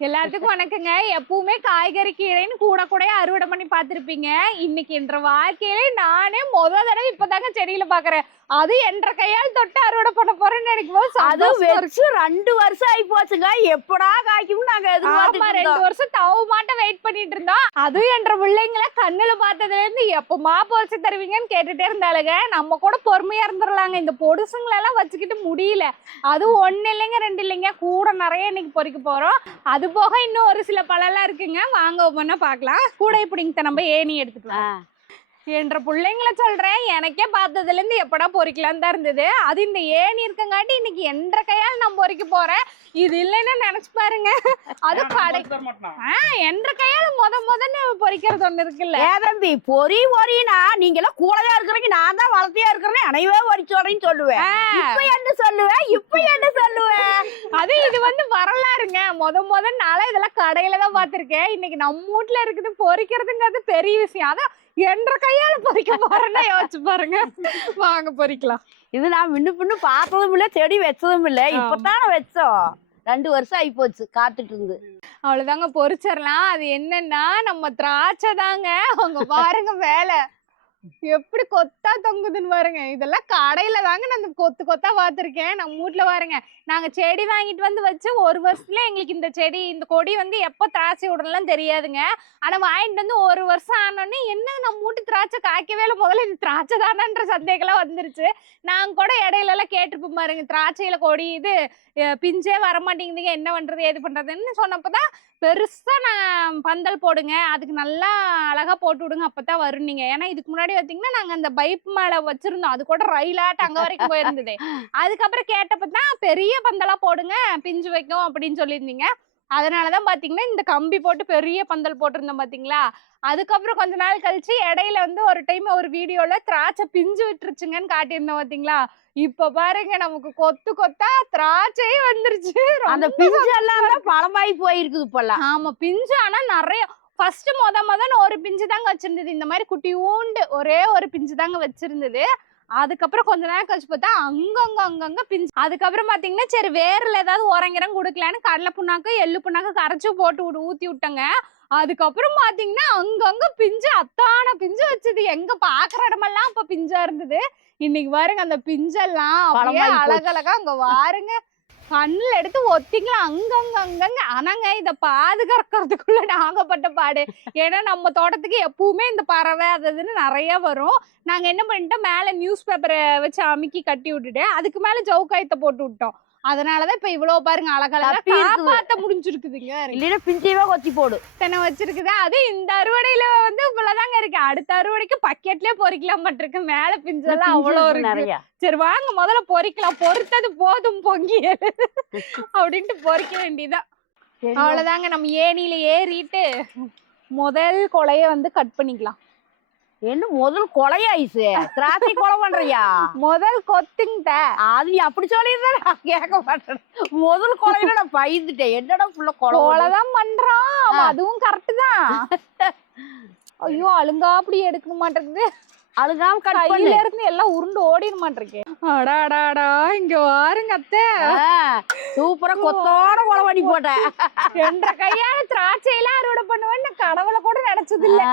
எல்லாத்துக்கும் வணக்கங்க. எப்பவுமே காய்கறி கீரைன்னு கூட கூடயே அறுவடை பண்ணி பார்த்திருப்பீங்க. இன்னைக்கு என்ற வாழ்க்கையில நானே தடவை இப்பதாங்க செடியில பாக்குறேன். அது என்ற கையால் தொட்டு அறுவடை பண்ண போறேன்னு நினைக்கும் போது அது வச்சு 2 வருஷம் ஆகி போச்சுங்க. எப்படா காய்க்கும் நாங்க எதிர்பார்த்து 2 வருஷம் தவ மாட்ட வெயிட் பண்ணிட்டு இருந்தோம். அதுவும் என்ற பிள்ளைங்களை கண்ணுல பார்த்ததுல இருந்து எப்பமா போச்சு தருவீங்கன்னு கேட்டுட்டே இருந்தாளுங்க. நம்ம கூட பொறுமையா இருந்துடலாங்க. இந்த பொடுசுங்களை எல்லாம் வச்சுக்கிட்டு முடியல. அது 1 இல்லைங்க 2 இல்லைங்க, கூட நிறைய இன்னைக்கு பொறிக்க போறோம். அது போக இன்னும் ஒரு சில பழம்லாம் இருக்குங்க. வாங்க ஒவ்வொன்னா பார்க்கலாம். கூட இப்படிங்க நம்ம ஏணி எடுத்துக்கலாம். என்ற பிள்ளைங்கள சொல்றேன், எனக்கே பார்த்ததுல இருந்து எப்படா பொறிக்கலாம் தான் இருந்தது. அது இந்த ஏணி இருக்கங்காட்டி இன்னைக்கு என்ற கையால் நான் பொறிக்க போறேன். இது இல்லைன்னு நினைச்சு பாருங்க. அது கடை என்ற கையால முதன்னு பொறிக்கிறது ஒண்ணு இருக்குல்ல. தம்பி பொறினா நீங்க எல்லாம் கூடவே இருக்கிறீங்க, நான் தான் வளர்த்தியா இருக்கிறேன், அனைவே பொறிச்சோடன்னு சொல்லுவேன். இப்ப என்ன சொல்லுவேன் அது இது வரலாறுங்க. முதன்னால இதெல்லாம் கடையில தான் பார்த்திருக்கேன். இன்னைக்கு நம்ம வீட்டுல இருக்குது பொறிக்கிறதுங்கிறது பெரிய விஷயம். அதான் என்ற கையால பொறிக்க போறேன்னா யோசிச்சு பாருங்க. வாங்க பொறிக்கலாம். இது நான் பின்னு பார்த்ததும் இல்ல, செடி வச்சதும் இல்ல, இப்பதானே வச்சோம். 2 வருஷம் ஆகி போச்சு காத்துட்டு இருந்து. அவ்வளவுதாங்க, பொறிச்சிடலாம். அது என்னன்னா நம்ம திராட்சை தாங்க. அவங்க பாருங்க வேலை எப்படி கொத்தா தொங்குதுன்னு பாருங்க. இதெல்லாம் கடையில தாங்க நான் கொத்தா பார்த்திருக்கேன். நம்ம வீட்டுல பாருங்க, நாங்க செடி வாங்கிட்டு வச்சு 1 வருஷத்துல எங்களுக்கு இந்த கொடி எப்ப திராட்சை விடலாம் தெரியாதுங்க. ஆனா வாங்கிட்டு 1 வருஷம் ஆனோடனே என்ன நம்ம வீட்டு திராட்சை காய்க்கவே இல்லை, முதல்ல இது திராட்சை தானன்ற சந்தேகம்லாம் வந்துருச்சு. நாங்க கூட இடையில எல்லாம் கேட்டிருப்போம் பாருங்க, திராட்சையில கொடி இது பிஞ்சே வரமாட்டேங்குதுங்க, என்ன பண்றது ஏது பண்றதுன்னு சொன்னப்பதான் பெருசா நான் பந்தல் போடுங்க, அதுக்கு நல்லா அழகா போட்டு விடுங்க, அப்பதான் வரும் நீங்க. ஏன்னா இதுக்கு முன்னாடி பாத்தீங்கன்னா நாங்க அந்த பைப் மேல வச்சிருந்தோம், அது கூட ரயிலாட்டு அங்க வரைக்கும் போயிருந்தது. அதுக்கப்புறம் கேட்டப்பதான் பெரிய பந்தலா போடுங்க பிஞ்சு வைக்கும் அப்படின்னு சொல்லியிருந்தீங்க. அதனாலதான் பாத்தீங்கன்னா இந்த கம்பி போட்டு பெரிய பந்தல் போட்டிருந்தோம் பாத்தீங்களா. அதுக்கப்புறம் கொஞ்ச நாள் கழிச்சு இடையில ஒரு டைம் ஒரு வீடியோல திராட்சை பிஞ்சு விட்டுருச்சுங்கன்னு காட்டியிருந்தோம் பாத்தீங்களா. இப்ப பாருங்க நமக்கு கொத்தா திராட்சையே வந்துருச்சு. அந்த பிஞ்சு எல்லாம் பழமாயி போயிருக்குது இப்பெல்லாம். ஆமா, பிஞ்சு ஆனா நிறைய. ஃபர்ஸ்ட் முதன்னு ஒரு பிஞ்சு தாங்க வச்சிருந்தது. இந்த மாதிரி குட்டி ஊண்டு ஒரே ஒரு பிஞ்சு தாங்க வச்சிருந்தது. அதுக்கப்புறம் கொஞ்ச நேரம் கழிச்சு பார்த்தா அங்கங்க பிஞ்சு. அதுக்கப்புறம் பாத்தீங்கன்னா சரி வேர்ல ஏதாவது உரங்கிறங்க கொடுக்கலான்னு கடலை புண்ணாக்கு எள்ளு புண்ணாக்கு கரைச்சு போட்டு ஊத்தி விட்டங்க. அதுக்கப்புறம் பாத்தீங்கன்னா அங்கங்க பிஞ்சு, அத்தான பிஞ்சு வச்சது. எங்க பாக்குற இடமெல்லாம் இப்ப பிஞ்சா இருந்தது. இன்னைக்கு பாருங்க அந்த பிஞ்செல்லாம் அப்படியே அழகழகா அங்க பாருங்க கண்ணுல எடுத்து ஒத்திங்களா அங்கங்க. ஆனாங்க இத பாதுகாக்கிறதுக்குள்ள நாகப்பட்ட பாடு. ஏன்னா நம்ம தோட்டத்துக்கு எப்பவுமே இந்த பறவை அதுன்னு நிறைய வரும். நாங்க என்ன பண்ணிட்டோம், மேல நியூஸ் பேப்பரை வச்சு அமுக்கி கட்டி விட்டுட்டு அதுக்கு மேல ஜவுக்காயத்தை போட்டு விட்டோம். அதனாலதான் இப்ப இவ்வளவு பாருங்க அழகழகா காப்பாத்த முடிஞ்சிருக்குதுங்க. இல்லைன்னா பிஞ்சையே கொத்தி போடு தென்னை வச்சிருக்குது. அது இந்த அறுவடையில இவ்வளவுதாங்க இருக்கு. அடுத்த அறுவடைக்கு பக்கெட்லயே பொறிக்கலாம் இருக்கு. மேல பிஞ்செல்லாம் அவ்வளவு இருக்கு. சரி வாங்க முதல்ல பொறிக்கலாம். பொறுத்தது போதும் பொங்கியல் அப்படின்ட்டு பொறிக்க வேண்டியதான். அவ்வளவுதாங்க, நம்ம ஏணியில ஏறிட்டு முதல் கொலைய கட் பண்ணிக்கலாம். என்ன முதல் கொலையாயிசு திராட்சை கொலை பண்றியா? முதல் கொத்துங்க. அது நீ அப்படி சொல்லிருந்தா கேட்க மாட்டேன். முதல் கொலையில நான் பயந்துட்டேன். என்னடா ஃபுல்லா கொலைதான் பண்றான். அதுவும் கரெக்ட் தான். ஐயோ அழுங்கா அப்படி எடுக்க மாட்டேங்குது. அழுகாம கையில இருந்து எல்லாம் உருண்டு ஓடிட மாட்டேன். அடாடாடா இங்க வாருங்க அத்தை, சூப்பரா கொத்தோட கொலை பண்ணி போட்டேன். என்ற கையால திராட்சையெல்லாம் அறுவடை பண்ணுவேன்னு கனவுல கூட நினைச்சது இல்ல.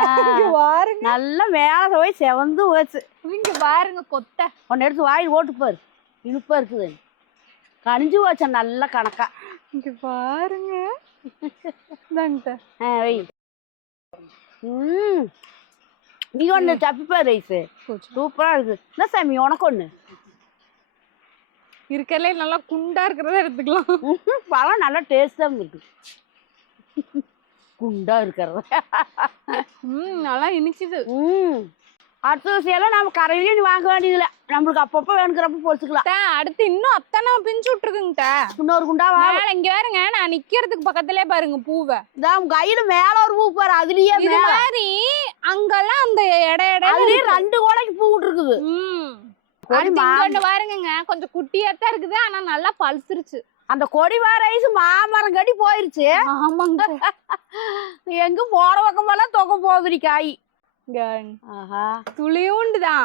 வாருங்க நல்லா மேல போய் செவந்து போச்சு. இங்க பாருங்க கொத்த ஒன்னு எடுத்து வாயில் ஓட்டு பாரு, இனிப்பா இருக்குது. கனிஞ்சு போச்ச நல்ல கணக்கா. இங்க பாருங்க. வை. நீ ஒண்ணு தப்பிப்பா ரைஸ் சூப்பரா இருக்கு. என்ன சாமி உனக்கு ஒண்ணு இருக்கல, நல்லா குண்டா இருக்கிறத எடுத்துக்கலாம். பழம் நல்லா டேஸ்டா இருக்கு. குண்டா இருக்கிறத நல்லா இனிக்குது. அடுத்த விஷயம் நம்ம கரையிலேயே வாங்க வேண்டியதுல, நம்மளுக்கு அப்பப்ப வேணுங்கிறப்ப பொறுத்துக்கலாம். அடுத்து இன்னும் அத்தனை பிஞ்சு விட்டுருக்குங்க. இன்னொரு குண்டா இங்க பாருங்க, நான் நிக்கிறதுக்கு பக்கத்திலே பாருங்க பூவை. கையில மேல ஒரு பூ பாரு, அதுலயே மாதிரி அங்கெல்லாம் அந்த அதுலயே 2 கோடைக்கு பூ விட்டுருக்குது. பாருங்க கொஞ்சம் குட்டியாத்தான் இருக்குது, ஆனா நல்லா பழுத்துருச்சு. அந்த கொடி வாரைஸ் மாமரம் கட்டி போயிருச்சு. ஆமாங்க, எங்க போற பக்கமெல்லாம் தொகை போகுது காய். துளியுண்டுதான்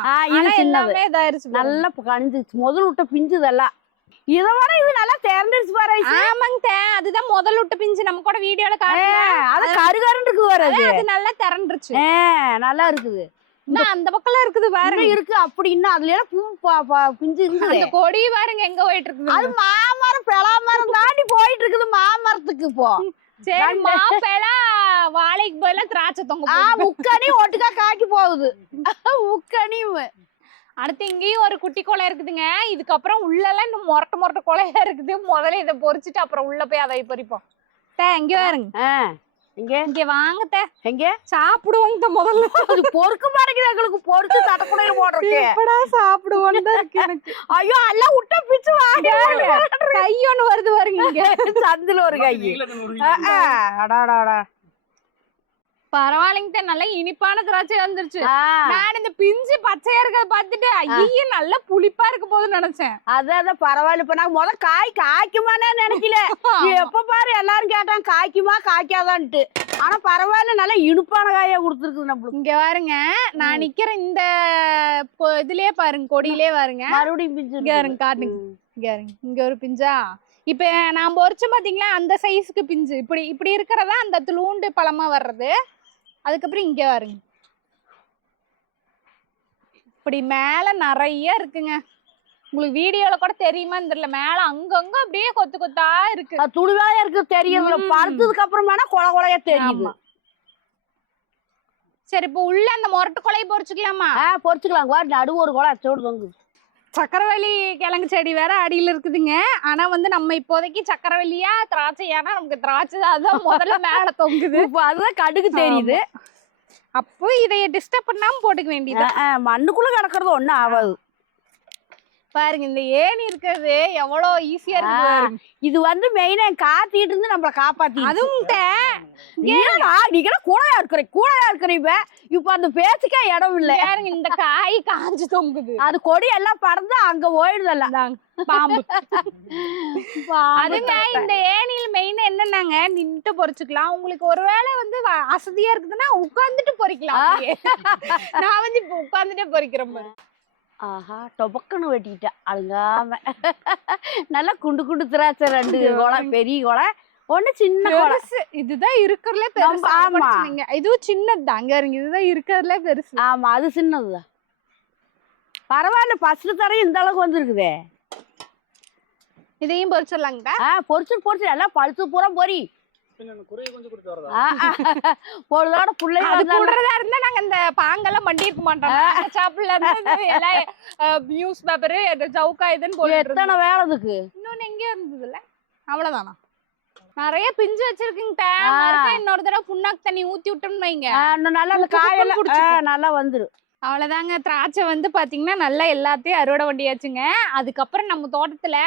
நல்லா கணிஞ்சிச்சு. முதல் விட்ட பிஞ்சு இதெல்லாம் இத விட இது நல்லா திறந்துருச்சு பாரு. ஆமாங்க, அதுதான் முதல்ல விட்டு பிஞ்சு நம்ம கூட வீடியோல காட்டுங்க. அது கருகருன்னு இருக்கு பாரு. அது நல்லா திறந்துருச்சு. நல்லா இருக்குது. இன்னும் அந்த பக்கம்லாம் இருக்குது பாருங்க. இருக்கு அப்படி இன்னும் அதுல எல்லாம் பூ பிஞ்சு இருக்குது. அந்த கொடி பாருங்க எங்க போயிட்டு இருக்குது. அது மாமரம் பலாமரம் தாண்டி போயிட்டு இருக்குது மாமரத்துக்கு போ. சரி, மாப்பேலா வாழைக்கு போயில திராட்சை தொங்க. முக்கணி ஒட்டுக்கா காய்க்கு போகுது. முக்கணி. அடுத்து இங்கேயும் ஒரு குட்டி கொலை இருக்குதுங்க. இதுக்கப்புறம் உள்ளெல்லாம் இன்னும் மொரட்ட கொலையா இருக்குது. முதல்ல இதை பொறிச்சிட்டு அப்புறம் உள்ள போய் அதை பறிப்போம். இங்க பாருங்க. இங்க வாங்கத்த. எங்க சாப்பிடுவோங்க முதல்ல. அது பொறுக்க மாட்டேங்குது எங்களுக்கு. பொறுத்து சட்டக்குடையில போடுறதுக்கு எப்படா சாப்பிடுவோன்னு தான் இருக்கு எனக்கு. ஐயோ எல்லாம் விட்டா பிச்சு வாங்க. கை ஒண்ணு வருது பாருங்க. இங்க சந்தில ஒரு கை. அடாடாடா பரவாயில்லைங்க, நல்லா இனிப்பான திராட்சை வந்துருச்சு. நான் இந்த பிஞ்சு பச்சையா இருக்கிறத பார்த்துட்டு ஐயோ நல்லா புளிப்பா இருக்க போதுன்னு நினைச்சேன். அதான் பரவாயில்ல. இப்ப நான் முத காய்க்குமானே நினைக்கல. எப்ப பாரு எல்லாரும் கேட்டாங்க காய்க்குமா காய்க்காதான்ட்டு. ஆனா பரவாயில்ல, நல்லா இனிப்பான காயா கொடுத்துருக்கு நம்மளுக்கு. இங்க பாருங்க, நான் நிக்கிற இந்த இதுலயே பாருங்க, கொடியிலே பாருங்க மறுபடியும் பிஞ்சு. இங்க பாருங்க, காட்டுங்க. இங்க பாருங்க, இங்க ஒரு பிஞ்சா. இப்ப நான் பொறிச்சோம் பாத்தீங்களா, அந்த சைஸ்க்கு பிஞ்சு இப்படி இருக்கிறதா அந்த துளூண்டு பழமா வர்றது. அதுக்கப்புறம் இங்க பாருங்க, இப்படி மேல நிறைய இருக்குங்க. உங்களுக்கு வீடியோல கூட தெரியுமான்னு தெரியல, மேல அங்கங்க அப்படியே கொத்து கொத்தா இருக்கு. துணிவாயா இருக்கு தெரியல. பழுத்ததுக்கு அப்புறமா கொலை கொலையா தெரியுது. சரி, இப்ப உள்ள அந்த மொரட்டு கொலையை பொறிச்சுக்கலாமா? பொறிச்சுக்கலாம். நடுவு ஒரு கொலை அச்சோடு தொங்குது. சக்கரவள்ளி கிழங்கு செடி வேற அடியில இருக்குதுங்க. ஆனா வந்து நம்ம இப்போதைக்கு சக்கரவள்ளியா திராட்சையானா நமக்கு திராட்சை தான் முதல்ல மேல தொங்குது. அதுதான் கடுகு தெரியுது. அப்போ இதைய டிஸ்டர்ப் பண்ணாம போட்டுக்க வேண்டியது. மண்ணுக்குள்ள கிடக்குறது ஒண்ணும் ஆகாது. பாருங்க, இந்த ஏணி இருக்கிறது எவ்வளவு ஈஸியா இருக்கு. இது வந்து மெயினா காத்திட்டு இருந்து நம்மள காப்பாத்தி. அதுவும் நீங்க கூடையா இருக்கிறீங்க. இப்ப அந்த பேச்சுக்கே இடம் இல்ல. பாருங்க, இந்த காய் காஞ்சு தொங்குது. அது கொடி எல்லாம் பறந்து அங்க போயிடுதல்ல பாம்பு. அதுங்க இந்த ஏணியில மெயினா என்னன்னாங்க, நின்னுட்டு பொறிச்சுக்கலாம். உங்களுக்கு ஒருவேளை வந்து அசதியா இருக்குதுன்னா உட்கார்ந்துட்டு பொறிக்கலாம். நான் வந்து இப்ப உட்கார்ந்துட்டே பொறிக்கிறேன் பாரு. ஆஹா, டொபக்குன்னு வெட்டிட்டா அழுங்காம. நல்லா குண்டு குண்டு திராட்சை 2 கொலை, பெரிய கொலை, ஒண்ணு சின்ன கொலை. இதுதான் இருக்கிறதுல பெருசு. ஆமா, இதுவும் சின்னதுதான். அங்க இருங்க, இதுதான் இருக்கிறதுல பெருசு. ஆமா, அது சின்னதுதான். பரவாயில்ல, ஃபர்ஸ்ட் தரையும் இந்த அளவுக்கு வந்துருக்குதே. இதையும் பொறிச்சிடலாங்க. பொறிச்சு எல்லாம் பழுத்து பூரா பொறி. பொழுதோட பிள்ளைங்க இருந்தா நாங்க இந்த பாங்கெல்லாம் மண்டி இருக்க மாட்டோம். சாப்பிடல எல்லாம் நியூஸ் பேப்பரு சவுக்கா இதுன்னு போட்டு. எத்தனை வேலை இதுக்கு. இன்னொன்னு எங்க இருந்ததுல அவ்வளவுதானா? நிறைய பிஞ்சு வச்சிருக்கீங்க. இன்னொரு தடவை புண்ணாக்கு தண்ணி ஊத்தி விட்டோம்னு வைங்க, நல்லா அந்த காயெல்லாம் நல்லா வந்துரும். அவ்வளவுதாங்க. திராட்சை வந்து பாத்தீங்கன்னா நல்லா எல்லாத்தையும் அறுவடை பண்ணியாச்சுங்க. அதுக்கப்புறம் நம்ம தோட்டத்துல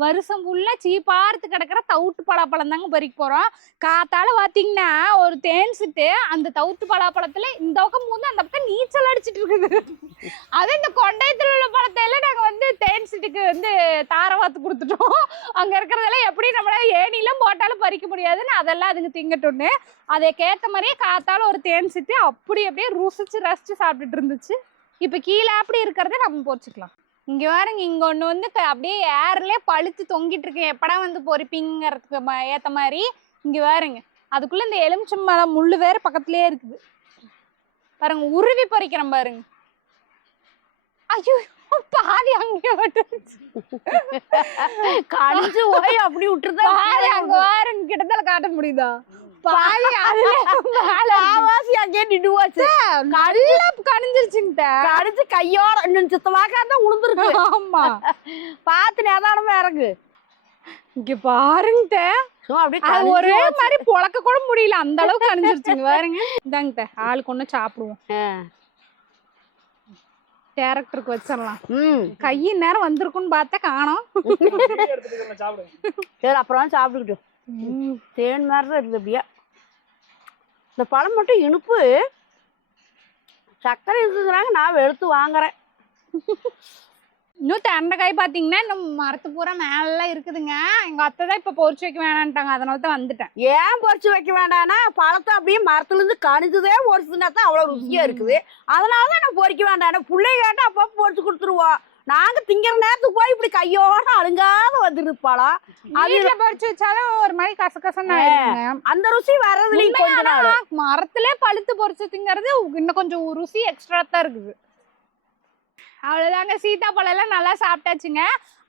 வருஷம் ஃபுல்லா சீப்பார்த்து கிடக்குற தவுட்டு பலாப்பழம் தாங்க பறிக்க போறோம். காத்தால பாத்தீங்கன்னா ஒரு தேன் சிட்டு அந்த தவுட்டு பலாப்பழத்துல இந்த பக்கம் வந்து அந்த பக்கம் நீச்சல் அடிச்சிட்டு இருக்குது. அது இந்த கொண்டையத்துல உள்ள பழத்தை எல்லாம் நாங்க வந்து தேன் சிட்டுக்கு வந்து தாரவாத்து கொடுத்துட்டோம். அங்க இருக்கிறதெல்லாம் எப்படி நம்மளால ஏணிலாம் போட்டாலும் பறிக்க முடியாதுன்னு அதெல்லாம் அதுங்க திங்கட்டோன்னு அதுக்கேற்ற மாதிரியே காத்தால ஒரு தேன் சிட்டு அப்படியே ருசிச்சு ரசிச்சு சாப்பிட்டுட்டு இருந்துச்சு. இப்ப கீழே அப்படி இருக்கிறத நம்ம பொறிச்சுக்கலாம். இங்க பாருங்க, இங்க ஒண்ணு வந்து அப்படியே ஏர்லயே பழுத்து தொங்கிட்டு இருக்கு. எப்படா வந்து பொறிப்பீங்கிறதுக்கு ஏத்த மாதிரி இங்க பாருங்க, அதுக்குள்ள இந்த எலுமிச்சம்பழம் முள்ளு வேற பக்கத்துலயே இருக்குது பாருங்க. உருவி பறிக்கிறேன் பாருங்க. ஐயோ, பாதி அங்கே கழிஞ்சு போய் அப்படி விட்டுருதா. பாதி அங்க பாருங்க, கிட்டத்தட்ட காட்ட முடியுதா? பாதி ஆவாசி அங்கே நிடுவாச்சு. நல்லா கணிஞ்சிருச்சுங்க. கடிச்சு கையோட இன்னும் சுத்தமாக்காதான் உளுந்துருக்கு. ஆமா, பார்த்து நிதானமா இறங்கு. இங்க பாருங்க, ஒரே மாதிரி பொழக்க கூட முடியல, அந்த அளவுக்கு கணிஞ்சிருச்சுங்க பாருங்க. இதாங்க ஆளுக்கு ஒண்ணு சாப்பிடுவோம். கேரக்டருக்கு வச்சிடலாம். கைய நேரம் வந்திருக்குன்னு பார்த்தா காணோம். சரி, அப்புறம் சாப்பிட்டுக்கிட்டோம். தேன் மாதிரிதான் இருக்குது. அப்படியே இந்த பழம் மட்டும் இனிப்பு. சர்க்கரை இருக்குங்கிறாங்க, நான் வெளுத்து வாங்குறேன். இன்னும் தண்டைக்காய் பாத்தீங்கன்னா இன்னும் மரத்து பூரா மேலாம் இருக்குதுங்க. எங்க அத்தை தான் இப்ப பொறிச்சு வைக்க வேணான்ட்டாங்க, அதனால தான் வந்துட்டேன். ஏன் பொறிச்சு வைக்க வேண்டாம்னா பழத்தை அப்படியே மரத்துல இருந்து கணிஞ்சதே பொறிச்சுனா தான் அவ்வளவு ருசியா இருக்குது. அதனாலதான் நான் பொறிக்க வேண்டாம். பிள்ளை கேட்டா அப்பா பொறிச்சு கொடுத்துருவோம். நாங்க திங்கிற நேரத்துக்கு போய் இப்படி கையோட அழுங்காத வந்துருப்பாளா வீட்டுல பறிச்சு வச்சாலும் ஒரு மாதிரி கசகசன்னு ஆயிடுங்க. அந்த ருசி வர்றதுலயும் கொஞ்ச நாள் மரத்திலே பழுத்து பொறிச்சு திங்கிறது இன்னும் கொஞ்சம் ருசி எக்ஸ்ட்ரா தான் இருக்குது. அவ்வளவுதாங்க, சீத்தாப்பழம் எல்லாம் நல்லா சாப்பிட்டாச்சுங்க.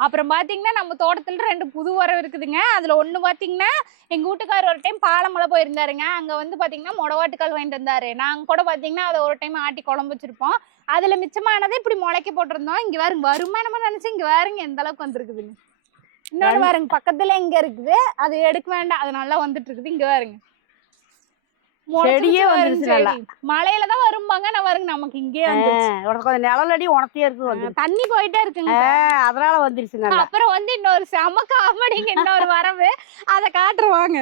அப்புறம் பாத்தீங்கன்னா நம்ம தோட்டத்துல 2 புது உரம் இருக்குதுங்க. அதுல ஒண்ணு பாத்தீங்கன்னா எங்க வீட்டுக்காரர் ஒரு டைம் பாலமலை போயிருந்தாருங்க. அங்க வந்து பாத்தீங்கன்னா மொடவாட்டுக்கால் வாங்கிட்டு வந்தாரு. நாங்க கூட பாத்தீங்கன்னா அதை ஒரு டைம் ஆட்டி குழம்பு வச்சிருப்போம். அதுல மிச்சமானதை இப்படி முளைக்க போட்டிருந்தோம். இங்க பாருங்க, வருமானமா நினைச்சு இங்க பாருங்க எந்த அளவுக்கு வந்திருக்குதுங்க. இன்னொன்னு பாருங்க, பக்கத்துல இங்க இருக்குது, அது எடுக்க வேண்டாம், அது நல்லா வந்துட்டு இருக்குது. இங்க பாருங்க, செடியே வந்துருச்சு. நல்லா மழையிலதான் வரும்பாங்க, நான் பாருங்க நமக்கு இங்கே கொஞ்சம் நிழலடி உணர்த்தியே இருக்கு, வந்து தண்ணி போயிட்டே இருக்குங்க, அதனால வந்துருச்சுங்க. அப்புறம் வந்து இன்னொரு செம காமெடிங்க, இன்னொரு வரவு அதை காட்டுருவாங்க.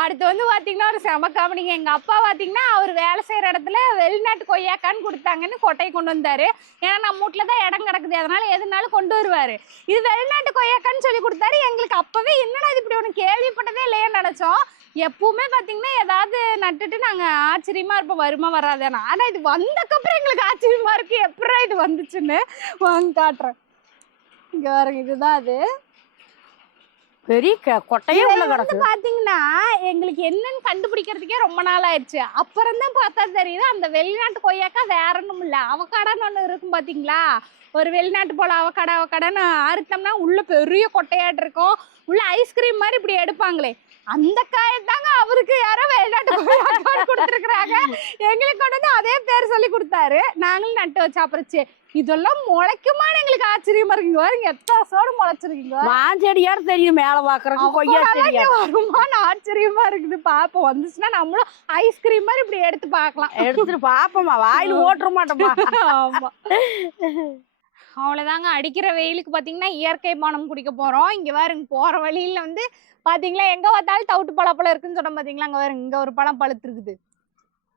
அடுத்து வந்து பாத்தீங்கன்னா ஒரு செம காமெடிங்க. எங்க அப்பா பாத்தீங்கன்னா அவர் வேலை செய்யற இடத்துல வெளிநாட்டு கொய்யாக்கான்னு கொடுத்தாங்கன்னு கொட்டையை கொண்டு வந்தாரு. ஏன்னா நம்ம வீட்டுலதான் இடம் கிடக்குது, அதனால எதுனாலும் கொண்டு வருவாரு. இது வெளிநாட்டு கொய்யாக்கான்னு சொல்லி கொடுத்தாரு. எங்களுக்கு அப்பவே என்னடா இது இப்படி ஒண்ணு கேள்விப்பட்டதே இல்லையேன்னு நினைச்சோம். எப்பவுமே பாத்தீங்கன்னா ஏதாவது நட்டுட்டு நாங்க ஆச்சரியமா இருப்போம், வருமா வராதேனா. ஆனா இது வந்தக்கப்புறம் எங்களுக்கு ஆச்சரியமா இருக்கு, எப்படா இது வந்துச்சுன்னு. வாங்க காட்டுறேன், இங்க பாருங்க, இதுதான் அது. பெரிய கொட்டையே உள்ள கிடக்கு. பாத்தீங்கன்னா எங்களுக்கு என்னன்னு கண்டுபிடிக்கிறதுக்கே ரொம்ப நாள் ஆயிடுச்சு. அப்புறம் தான் பார்த்தா தெரியுது அந்த வெளிநாட்டு கொய்யாக்கா வேற ஒண்ணும் இல்ல, அவக்காடான்னு ஒண்ணு இருக்கும் பாத்தீங்களா. ஒரு வெளிநாட்டு போல அவக்காடான்னு அறுத்தோம்னா உள்ள பெரிய கொட்டையாட்டு இருக்கும், உள்ள ஐஸ்கிரீம் மாதிரி இப்படி எடுப்பாங்களே, அந்த காயை தாங்க அவருக்கு யாரோ வெளிநாட்டு கொய்யாக்கான்னு கொடுத்துருக்குறாங்க. எங்களுக்கு கொண்டு வந்து அதே பேர் சொல்லி கொடுத்தாரு. நாங்களும் நட்டு வச்சு அப்புறம் இதெல்லாம் முளைக்குமான்னு எங்களுக்கு ஆச்சரியமா இருக்குங்க. பாருங்க எத்தனை சோடு முளைச்சிருக்கீங்க. மாஞ்செடியாட தெரியும் மேல பாக்குறதுக்கு, கொய்யா செடியா வருமானு ஆச்சரியமா இருக்குது. பாப்போம், வந்துச்சுன்னா நம்மளும் ஐஸ்கிரீம் மாதிரி இப்படி எடுத்து பார்க்கலாம். எடுத்துட்டு பாப்போமா, வாயில ஓட்டுற மாட்டோமா. ஆமா, அவ்வளவுதாங்க. அடிக்கிற வெயிலுக்கு பாத்தீங்கன்னா இயற்கை பானம் குடிக்க போறோம். இங்க பாருங்க, போற வழியில வந்து பாத்தீங்களா எங்க பார்த்தாலும் தவிட்டு பழப்பழம் இருக்குன்னு சொன்ன பாத்தீங்களா. அங்க பாருங்க, இங்க ஒரு பழம் பழுத்து இருக்குது,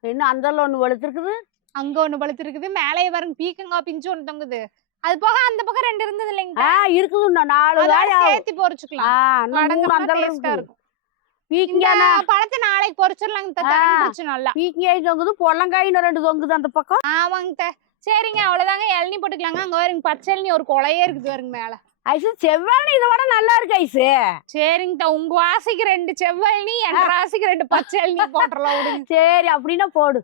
இன்னும் அந்த ஒண்ணு பழுத்திருக்குது, அங்க ஒண்ணு பழுத்து இருக்குது, மேலே பாருங்க பீக்கங்காய் பிஞ்சு ஒண்ணு தொங்குது. அது போக அந்த பக்கம் 2 இருந்தது இல்லைங்க, இருக்குது, இன்னும் 4 சேர்த்து பொரிச்சுக்கலாம். இருக்கும் பழத்தை நாளைக்கு பொரிச்சிடலாங்க. நல்லா பீக்கங்காய் தொங்குது, பொல்லங்காய் 2 தொங்குது அந்த பக்கம். ஆமாங்க, சரிங்க. அவ்வளவுதாங்க, இளநீ போட்டுக்கலாங்க. அங்க பாருங்க பச்சை இளநீ ஒரு கொலையே இருக்குது பாருங்க மேல. ஐசு செவ்வாழை இதை விட நல்லா இருக்கு ஐசு. சரிங்க, உங்க வாசிக்கு 2 செவ்வாழி, என் ராசிக்கு 2 பச்சை இளநீ போட்டுறலாம் விடுங்க. சரி, அப்படின்னா போடு.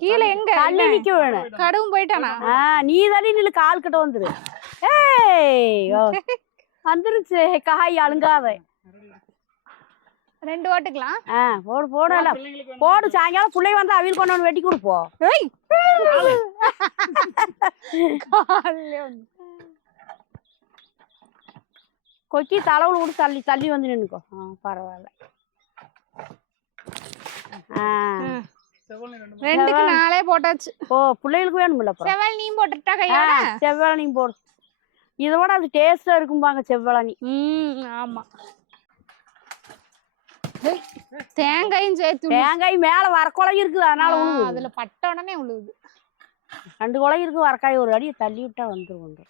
கீழே எங்க தள்ளி நிக்க வேணும், கடவும் போயிட்டானா. நீ தள்ளி நில்லு, கால் கிட்ட வந்துரு. வந்துருச்சு காய், அழுங்காத. 2 ஓட்டுக்கலாம். போடு போடு போடு. சாயங்காலம் பிள்ளை வந்து அவியல் கொண்டு வந்து வெட்டி கொடுப்போம். கொக்கி தலைவுல விட்டு தள்ளி தள்ளி வந்து நின்னுக்கோ. பரவாயில்ல. 2க்கு 4 போட்டாச்சு. பிள்ளைகளுக்கு வேணும்ல. செவ்வாழை நீ போட்டுட்டா கையா. செவ்வாழை நீ போடு, இதோட அது டேஸ்டா இருக்கும்பாங்க செவ்வாழை. ஆமா, தேங்காயும் சேர்த்து. தேங்காய் மேல வரக்குலை இருக்குது, அதனால அதுல பட்ட உடனே உழுவுது. 2 குலை இருக்கு, வரக்காய் ஒரு அடி தள்ளி விட்டா வந்துரும்.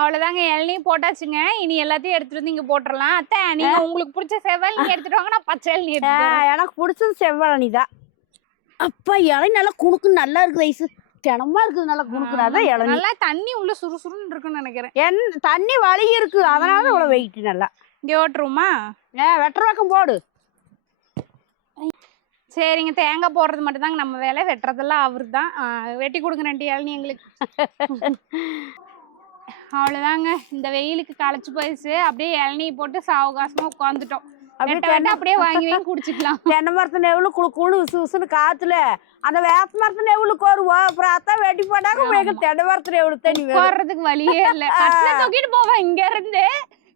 அவ்வளவுதாங்க, இளநீர் போட்டாச்சுங்க. இனி எல்லாத்தையும் எடுத்துட்டு வந்து இங்க போட்டுடலாம். அத்தை, நீங்க உங்களுக்கு பிடிச்ச செவ்வாழை நீங்க எடுத்துட்டு வாங்க, நான் பச்சை இளநீர். எனக்கு பிடிச்சது செவ்வாழை தான். அப்பா இலை நல்லா குணுக்குன்னு நல்லா இருக்குது ஐசு, கிணமா இருக்குது, நல்லா குணுக்குனாதான் இளநீர். நல்லா தண்ணி உள்ள சுறுசுறுன்னு இருக்குன்னு நினைக்கிறேன். தண்ணி வலி இருக்கு, அதனால இவ்வளவு வெயிட். நல்லா இங்க ஓட்டுருமா, வெட்டுற பக்கம் போடு. சரிங்க, தேங்காய் போடுறது மட்டும் தாங்க நம்ம வேலை, வெட்டுறதெல்லாம் அவரு தான். வெட்டி கொடுங்க 2 இளநீ எங்களுக்கு. அவ்வளவுதாங்க, இந்த வெயிலுக்கு களைச்சு போயிடுச்சு. அப்படியே இளநீ போட்டு சாவகாசமா உட்காந்துட்டோம். அப்படியே வாங்கி குடிச்சுக்கலாம். தென்னை மரத்து நெவுளு குழு குழு விசு விசுன்னு காத்துல அந்த வேப்ப மரத்து நெவுளுக்கு வருவோம். அப்புறம் அத்தான் வெட்டி போட்டாங்க. தென்னை மரத்து நெவுளு தண்ணி போடுறதுக்கு வழியே இல்லை, தூக்கிட்டு போவோம் இங்க இருந்து.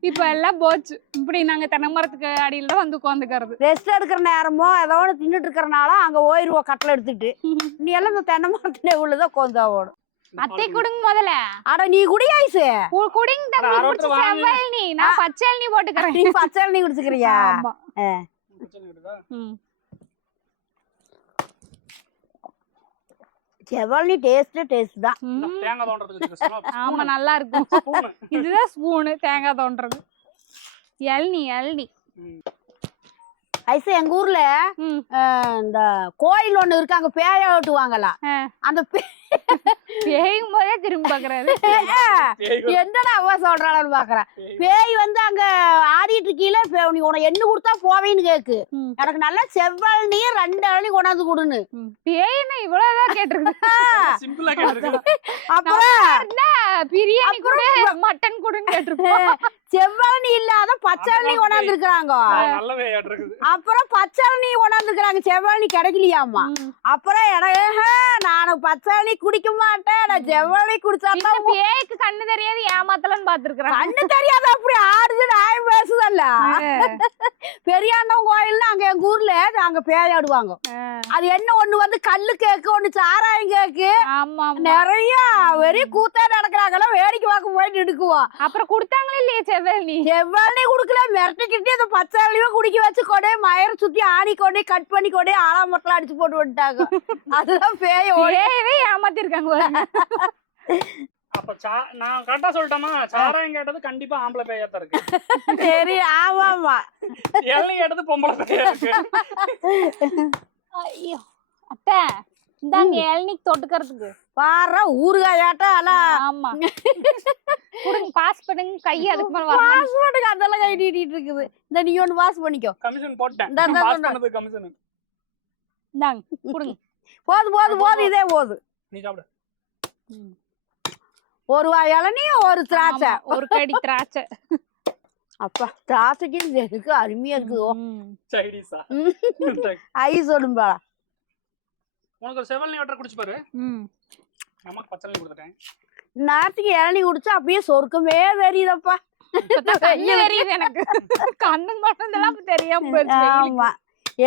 இப்ப எல்லாம் போச்சு. இப்படி நாங்க தென்னை மரத்துக்கு அடியில தான் வந்து உட்காந்துக்கிறது. ரெஸ்ட் எடுக்கிற நேரமோ ஏதோ ஒன்று தின்னுட்டு இருக்கிறனால அங்க போயிருவோம் கட்டில எடுத்துட்டு. நீ எல்லாம் இந்த தென்னை மரத்து நெவுளுதான் கொஞ்சம் ஓடும். அத்தை குடுங்க முதல்ல. அட நீ குடி ஐசு, குடிங்க. செவ்வாழை நீ, நான் பச்சை இளநீ போட்டுக்கிறேன். நீ பச்சை இளநீ குடிச்சுக்கிறியா? செவ்வாழை டேஸ்ட் தான். ஆமா, நல்லா இருக்கும். இதுதான் ஸ்பூனு தேங்காய் தோன்றது. இளநீ ஐசு எங்க ஊர்ல இந்த கோயில் ஒண்ணு இருக்கு, அங்க பேய ஓட்டுவாங்கலாம். அந்த பேயும் போதே திரும்பி பாக்குறாரு. என்னடா அவ சொல்றாளான்னு பாக்குறேன். பேய் வந்து அங்க ஆடிட்டு இருக்கீல, நீ உனக்கு என்ன கொடுத்தா போவேன்னு கேக்கு. எனக்கு நல்லா செவ்வல் நீ 2 இளநீ கொண்டாந்து கொடுன்னு. பேய்னா இவ்வளவுதான் கேட்டிருக்கு. சிம்பிளா கேட்டிருக்கு. அப்புறம் பிரியாணி கூட மட்டன் கூடன்னு கேட்டிருக்கோம். செவ்வழனி இல்லாத பச்சழனி கொண்டாந்து இருக்காங்க. நல்லவே இருக்குது. அப்புறம் பச்சழனி கொண்டாந்து இருக்காங்க, செவ்வழனி கிடைக்கலையாமா. அப்புறம் நானு பச்சழனி குடிக்க மாட்டேன், நான் செவ்வழி குடிச்சாதான். பேய்க்கு கண்ணு தெரியாது ஏமாத்தலன்னு பாத்துருக்கேன். கண்ணு தெரியாது அப்படி ஆடுது நாயம் பேசுதல்ல. பெரியாண்டம் கோயில்னு அங்க எங்க ஊர்ல அங்க பேயாடுவாங்க. அது என்ன ஒண்ணு வந்து கல்லு கேக்கு, ஒண்ணு சாராயம் கேக்கு, நிறைய வெறி கூத்தா நடக்கிறாங்களா, வேடிக்கை பார்க்க போயிட்டு எடுக்குவோம். அப்புறம் கொடுத்தாங்களே இல்லையே செவ்வழி? செவ்வழி குடுக்கல, மிரட்டிக்கிட்டு அந்த பச்சையும் குடிக்க வச்சு கொண்டே மயிரை சுத்தி ஆணி கொண்டே கட் பண்ணி கொண்டே ஆளாமட்டெல்லாம் அடிச்சு போட்டு வந்துட்டாங்க. அதுதான் பேயவே ஏமாத்திருக்காங்க. அப்ப நான் கரெக்டா சொல்லிட்டேமா? சாராயம் கேட்டது கண்டிப்பா ஆம்பளை பேயாத்தான் இருக்கு. சரி, ஆமாமா. இளநீ கேட்டது பொம்பளை பேயா இருக்கு. ஐயோ அத்தை, இந்தாங்க இளநீக்கு தொட்டுக்கிறதுக்கு. பாரு ஊறுகாயாட்டம் எல்லாம். ஆமா, கொடுங்க, பாஸ் பண்ணுங்க. கை அதுக்கு மேல பாஸ் பண்ணுங்க, அதெல்லாம் கை நீட்டிட்டு இருக்குது. இந்த நீ ஒண்ணு பாஸ் பண்ணிக்கோ. கமிஷன் போட்டேன். பாஸ் பண்ணது கமிஷன். இந்தாங்க கொடுங்க. போது இதே போது. நீ சாப்பிடு. ஒரு வாய் இளநீ, ஒரு திராட்சை, ஒரு கடி திராட்சை. அப்பா திராட்சைக்கு இருக்கு, அருமையா இருக்குது. சைடிஸா ஐஸ் ஒடும்பா. உனக்கு ஒரு செவ்வழி வாட்டர் குடிச்சு பாரு. நமக்கு பச்சை கொடுத்துட்டேன். நேரத்துக்கு இளநீ குடிச்சா அப்படியே சொர்க்கமே தெரியுதப்பா. கண்ணு தெரியுது எனக்கு. கண்ணு மட்டும் தெரியாம. ஆமா,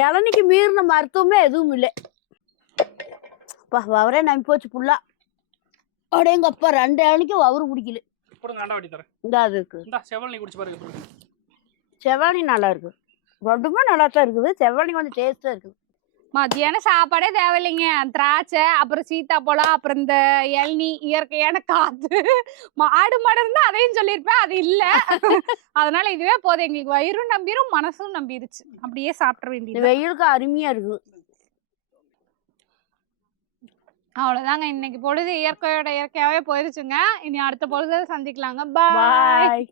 இளநிக்கு மீறின மருத்துவமே எதுவும் இல்லை. வவரே நம்பி போச்சு புல்லா. அப்படியேங்கப்பா 2 இளநிக்கு வவுறு பிடிக்கல. இந்த அது இருக்கு. செவ்வழி குடிச்சு பாருங்க. செவ்வழி நல்லா இருக்கு, ரெண்டுமே நல்லா தான் இருக்குது. செவ்வழி கொஞ்சம் டேஸ்டா இருக்குது. மத்தியானம் சாப்பாடே தேவையில்லைங்க. திராட்சை, அப்புறம் சீத்தாப்பழம், அப்புறம் இந்த இளநீ, இயற்கையான காத்து, மாடு இருந்தா அதையும் சொல்லியிருப்பேன், அது இல்ல. அதனால இதுவே போதும் எங்களுக்கு. வயிறும் நம்பிரும், மனசும் நம்பிருச்சு. அப்படியே சாப்பிட வேண்டியது. வெயிலுக்கு அருமையா இருக்குது. அவ்வளவுதாங்க, இன்னைக்கு பொழுது இயற்கையோட இயற்கையாவே போயிருச்சுங்க. இனி அடுத்த பொழுது சந்திக்கலாங்க. பாய்.